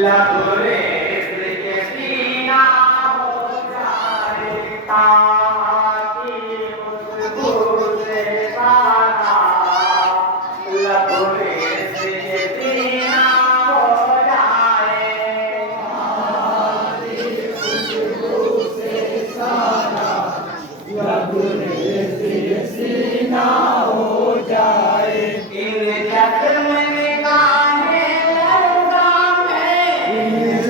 लबरेज के सीना हो जाए ताकि खुशबू से सारा लबरेज के सीना हो जाए ताकि खुशबू से सारा लबरेज के सीना हो जाए इन जख्म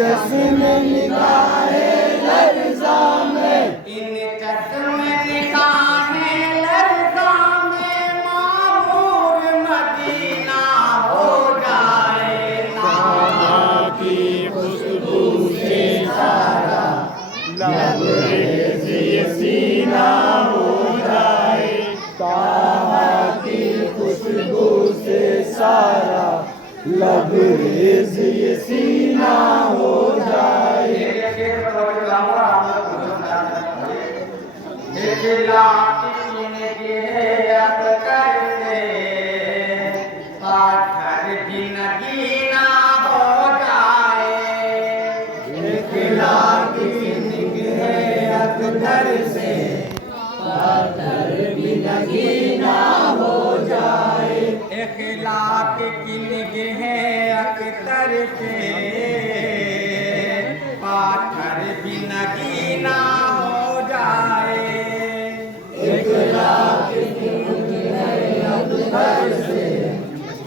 जश्न निगाहे लर्ज़ा में इन चश्म निगाहे लर्ज़ा में मामूर मदीना हो जाए ताकि खुशबू से सारा लबरेज़ ये सीना हो जाए ताकि खुशबू से सारा लबरेज़ ये सीना हो जाए पाथर भी नगीना हो जाए इखलाक की निगाह अख्तर से पाथर भी नगीना हो जाए इखलाक की निगाह अख्तर से पाथर भी नगीना हो जाए इखलाक की निगाह अख्तर से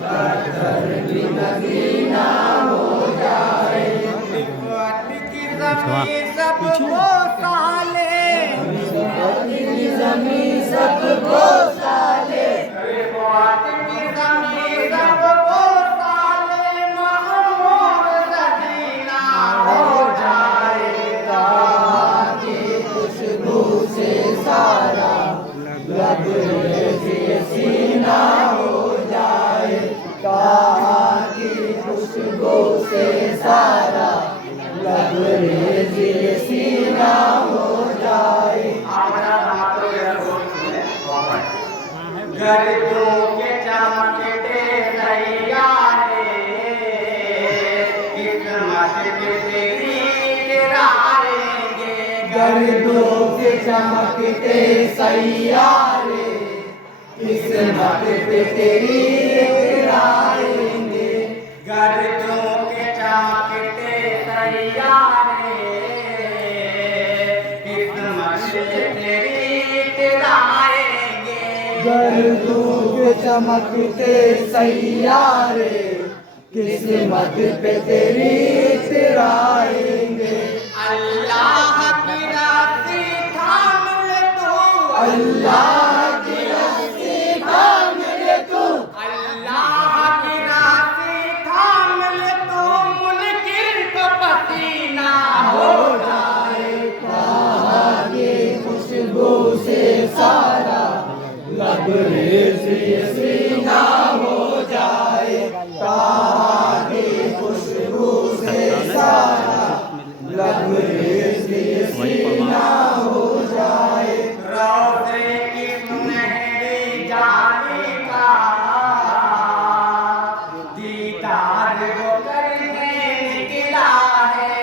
पाथर भी नगीना हो जाए रिफ़अत की ज़मीं सबको साले ज़मीं सबको साले रिफ़अत की ज़मीं सबको साले महमूद सदीना हो जाए ताकि खुशबू से सारा लबरेज़ ये सीना हो जाए ताकि खुशबू से सारा लबरेज़ ये सीना हो जाए गर्दों के चमकते सैयारे किस्मत पे तेरी गिराएंगे गर्दों के चमकते सैयारे किस्मत पे तेरी गिराएंगे गर्दों के चमकते सैयारे किस्मत पे तेरी गिराएंगे गर्दों के चमकते सैयारे किस्मत पे तेरी इतराएंगे अल्लाह की रास्ते थाम ले तू अल्लाह की रस्सी थाम ले तू अल्लाह की रास्ते थाम ले तू मुनकिर को पसीना हो जाए ताकि खुशबू से सारा लबरेज़ ये सीना हो जाए ताकि खुशबू से सारा लबरेज़ ये सीना हो जाए रोज़े की सुनहरी जाली का दीदार वो करने निकला है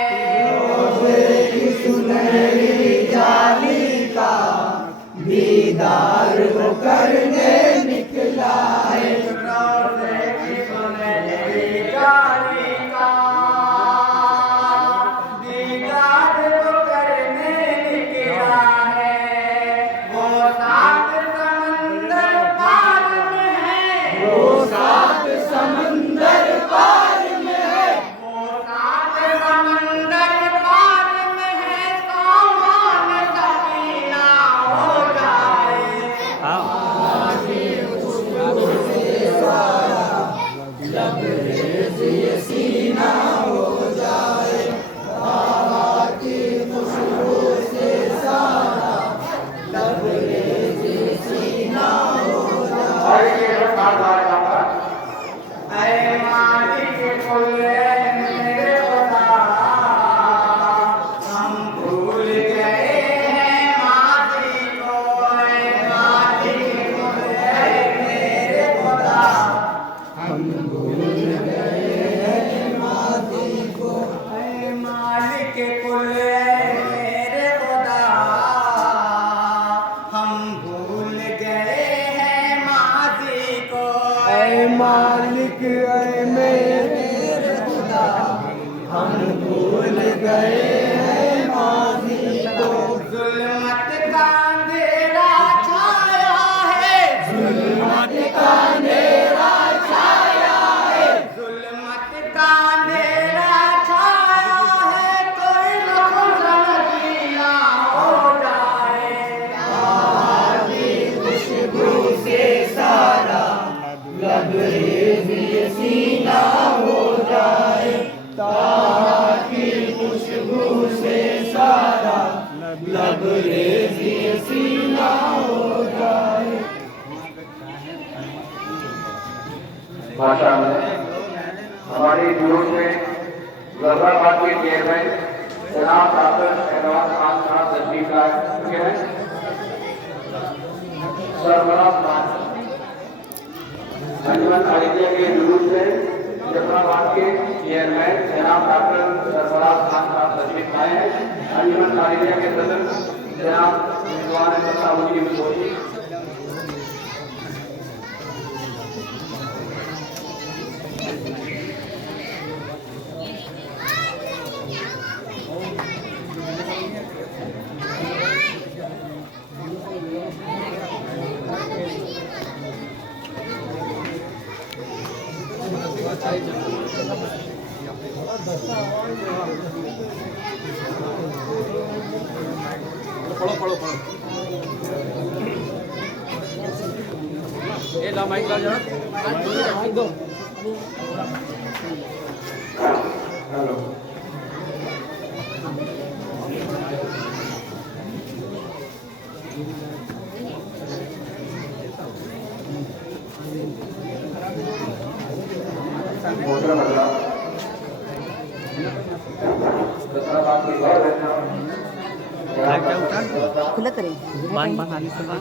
रोज़े की सुनहरी जाली का दीदार वो करने निकला है ऐ मालिक ऐ मेरे खुदा हम भूल गए हैं माज़ी को। जुल्मत का अंधेरा छाया है, जुल्मत का अंधेरा छाया है, जुल्मत का अंधेरा छाया है, कोई न खुशनसीया हो जाए। आगे खुशबू से सारा लबरेज ये सीना हो जाए। ताकि खुशबू से सारा लबरेज ये सीना हो जाए। माशाअल्लाह हमारे जुलूस में गजराबाद के चेयरमैन जनाब डॉक्टर शहनवाज खान साहब तशरीफ ला चुके हैं। सरबराह खान अंजुमन खालिदिया के जुलूस में जफराबाद के चेयरमैन जनाब डॉक्टर सरबराह खान साहब तशरीफ लाए हैं। अंजुमन खालिदिया के सदर जनाब रिजवान साहब की पढ़ो पढ़ो पढ़ो ये ला माइक ला जरा माइक दो। हेलो खुला करें बान बान आने से बात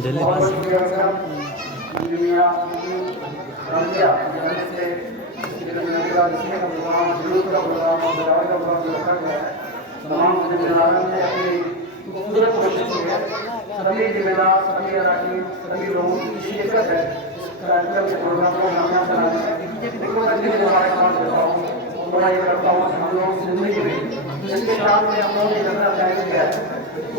जल्दी खूबसूरत कोशिश की है। सभी जिम्मेदार सभी अराकीन सभी लोगों की शिरकत है इस कार्यक्रम के प्रोग्राम को नाकाम बनाने में। देखो मैं दिल से मुबारकबाद देता हूँ और बड़ा ये करता हूँ कि हम लोग जिंदगी में जिसके शान में हम लोगों ने जगह तय किया है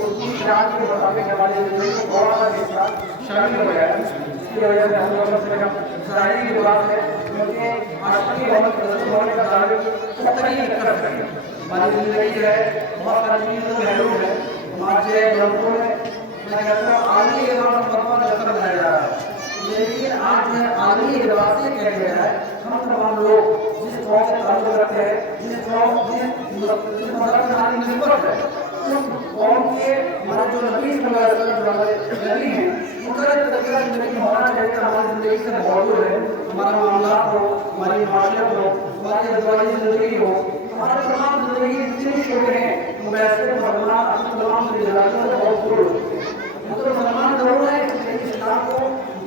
उसकी शान के मुताबिक हमारी जिंदगी को थोड़ा सा हिस्सा शामिल हो गया है। इसकी वजह से हम लोग जाहिर की बात है क्योंकि आज की बहुत होने का दावे तब तक ही कर सकते हैं। हमारी जिंदगी जो है बहुत सारी चीज़ों में महरूम है। हमारे लोगों में मैं कहता हूँ आदमी के नाम पर बहुत असर बनाया जा रहा है, लेकिन आज जो है आदमी के लिबास से कह गया है हम तमाम लोग जिस कौम से ताल्लुक रखते हैं जिस मजहब में हमारी निस्बत है उस कौम के हमारे जो नबी सल्लल्लाहु अलैहि वसल्लम जो हमारे नबी हैं उनका तरीका जिंदगी होना चाहिए हमारी जिंदगी से मौजूद है। हमारा मामला हो हमारी माशरत हो हमारी अजवाजी जिंदगी हो हमारे तमाम जिंदगी जितने शोबे हैं वैसे मुसलमान तमाम जिम्मेदारियों से बहुत दूर मतलब मुसलमान जरूर है इस्लाम को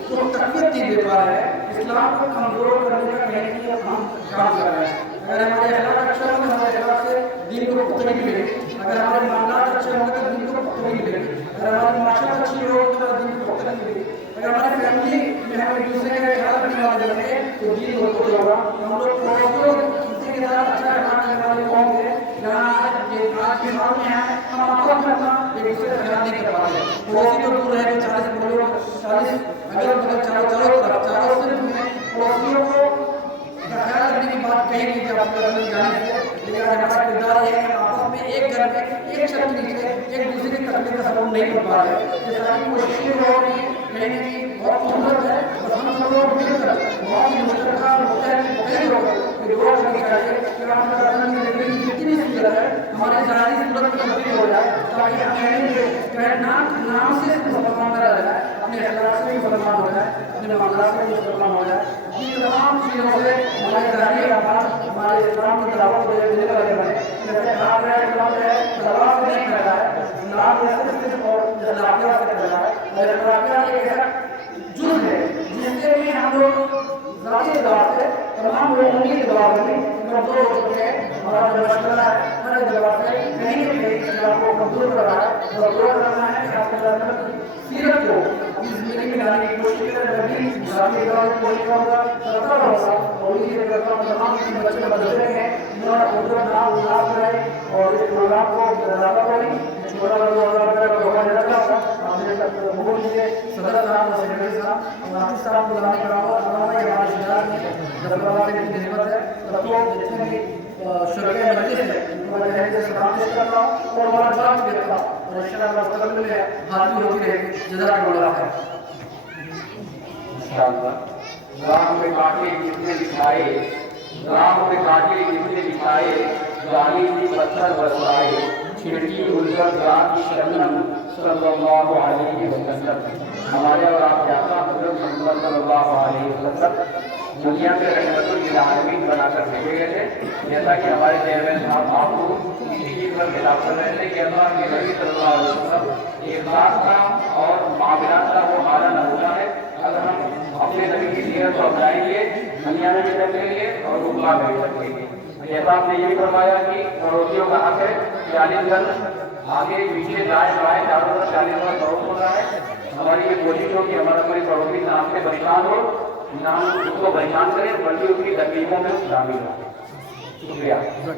तो तकलीफ नहीं दे पा रहे हैं, इस्लाम को कमजोर करने का कहीं हम काम कर रहे हैं। अगर हमारे अखलाक अच्छा होगा हमारे अखलाक से दीन को पुख्तगी मिलेगी, अगर हमारे मामलात अच्छे होंगे तो दीन को पुख्तगी मिलेगी, अगर हमारी माशरत अच्छी होगी तो दीन को पुख्तगी मिलेगी, अगर हमारी फैमिली में हम एक दूसरे का ख्याल रखने वाले बनेंगे तो दीन मजबूत होगा। हम लोग किसी के साथ अच्छा ख्याल रखने वाले होंगे जहाँ आज के हाल में है हम आपको अपना एक दूसरे का ख्याल नहीं कर पा रहे। पड़ोसी तो दूर है 40 अगर मतलब चारों से पड़ोसियों को ख्याल रखने की बात कही गई थी आपको जाने से, लेकिन आज हमारा किरदार ये है कि आपस में एक घर में एक छत के नीचे एक दूसरे की तकलीफ का सबूत नहीं कर पा रहे। ये सारी कोशिशें हो रही हैं कहीं ना कहीं बहुत खूबसूरत है और हम सब लोग मिलकर बहुत ही मुश्तरका होता है कई लोग दुआ करनी चाहिए कि हम जिंदगी जितनी सुंदर है हमारी ज़ाहिरी सूरत में तब्दील हो जाए ताकि हम नाम से मुसलमान न रह जाए, अपने अखलाक से भी मुसलमान हो जाए, अपने मामला से भी मुसलमान हो जाए। इन तमाम चीज़ों से हमारे ज़ाहिरी आवाज़ हमारे इस्लाम की दावत देने वाले बने। जैसे आप इस्लाम है दवा से नहीं फैला है, इस्लाम सिर्फ और इस्लामिया से फैला है और इस्लामिया एक ऐसा जुर्म है जिससे भी हम लोग ज़ाती दवा से तमाम लोगों की दवा में कमजोर हो चुके हैं। हमारा जो मशवरा है हर दवा से कहीं न कहीं इस्लाम को कमजोर कर रहा है और करना है अपनी जिंदगी में लाने की कोशिश करें। नबी शादी के दौरान कोई का होगा करता होगा और ये करता हूँ तमाम बच्चे बदले हैं इन्होंने प्रोग्राम नाम उल्लास करें और इस प्रोग्राम को ज़्यादा करें छोटा बड़ा प्रोग्राम रखा होगा हमने तक मुकुल जी के सदर साहब और सेक्रेटरी साहब और हाफिज साहब को लाने का होगा हमारा ये हमारे शहर में जब की खिदमत है सबको जितने भी शुरके मजलिस है उनको मैं तहे दिल से सलाम पेश करता हूँ और हमारा सलाम भी देता हूँ और इंशाअल्लाह मुस्तकबिल में हाजिर होती रहेगी। जज़ाकल्लाह खैर। राम में काटे जितने दिखाए, राम में काटे जितने दिखाए, जाली की पत्थर बरसाए, खिड़की उलझर जात शरणम सल्लल्लाहु अलैहि वसल्लम। हमारे और आप आका हज़रत मोहम्मद सल्लल्लाहु अलैहि वसल्लम दुनिया के रहमतुल आलमीन बनाकर भेजे गए थे। जैसा कि हमारे चेयरमैन साहब आपको इसी चीज पर खिलाफ कर रहे थे कि अल्लाह के नबी सल्लल्लाहु अलैहि वसल्लम इखलास का और मामलात का वो आला नमूना है। अगर हम अपने नबी की सीरत को अपनाएंगे दुनिया में भी चलेंगे और उम्मा में भी चलेंगे। जैसा आपने ये भी फरमाया कि पड़ोसियों का हक है 40 गज आगे पीछे दाएं बाएं चारों तरफ 40 गज पड़ोस होता है। हमारी ये कोशिश हो कि हमारा कोई पड़ोसी नाम से परेशान हो ना उसको परेशान करें बल्कि उसकी तकलीफों में शामिल हो। शुक्रिया।